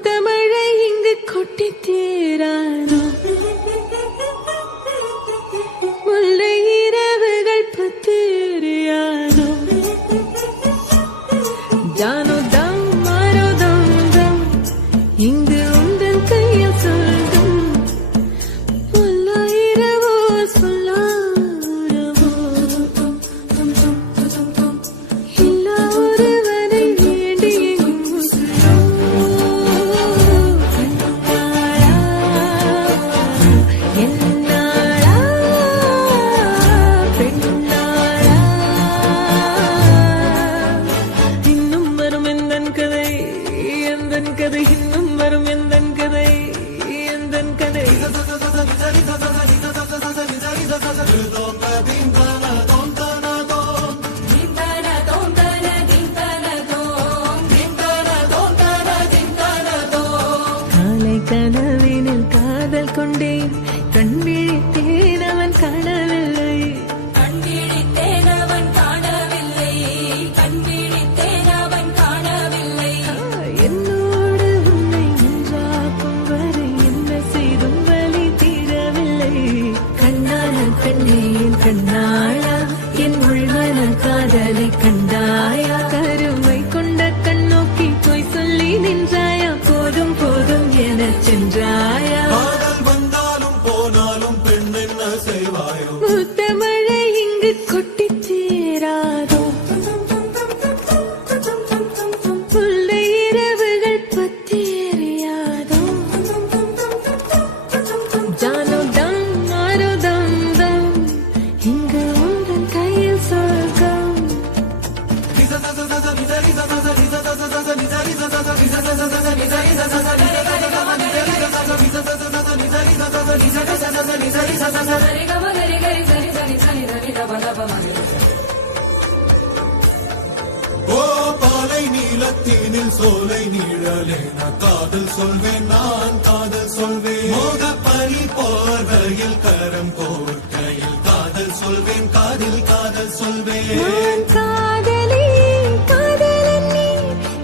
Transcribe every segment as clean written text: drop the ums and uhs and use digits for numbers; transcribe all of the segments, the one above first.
முத்தமழை இங்கு கொட்டி தீராதோ முல்லை இரவுகள் பத்தேறியாதோ ஜானோ தம் மாரோ தம் தம் இங்கு உந்தன் கையில் சொல்லும் முல்லை இரவோ சொல்லாரவோ இல்லா ஒருவனை வேண்டி என்னாளா பெண்ணாளா இன்னும் வரும் எந்தன் கதை எந்தன் கதை இன்னும் வரும் எந்தன் கதை எந்தன் கதை காலை கனவினில் காதல் கொண்டேன் கண் விழித்தேன் அவன் காணவில்லை என்னோடு உன்னை நின்றாக்கும் வரை என்ன செய்தும் வலி தீரவில்லை கண்ணான கண்ணே என் கண்ணாளா என் உள்மன காதலை கண்டாயா கருமை கொண்ட கண்ணோக்கி போய் சொல்லி நின்றாயா போதும் போதும் என சென்றாயா காதல் வந்தாலும் போனாலும் பெண் என்ன செய்வாயோ முத்தமழை இங்கு கொட்டி சேராதோ முல்லை இரவுகள் பத்தேறியாதோ ஜானோ தம் மாரோ தம் தம் இங்கு உந்தன் கையில் சொர்க்கம் ஓ பாலை நீலத்தீனில் சோலை நீழலேன காதல் சொல்வேன் நான் காதல் சொல்வேன் மோக பனி போர்வையில் கரம் கோர்க்கையில் காதல் சொல்வேன் காதில் காதல் சொல்வேன் நான் காதலி காதலன் நீ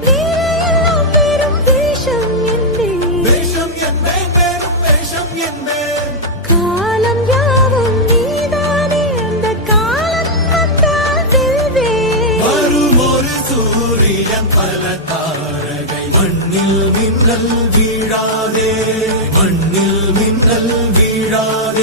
வேலையெல்லாம் வெறும் வேஷம் என்பேன் வேஷம் என்பேன் வேறும் வேஷம் என்பேன் காலம் யாவும் நீதானே அந்த காலம் வந்தால் செல்வேன் வரும் ஒரு சூரியன் பல தாரகை மண்ணில் மின்னல் வீழாதே மண்ணில் மின்னல் வீழாதே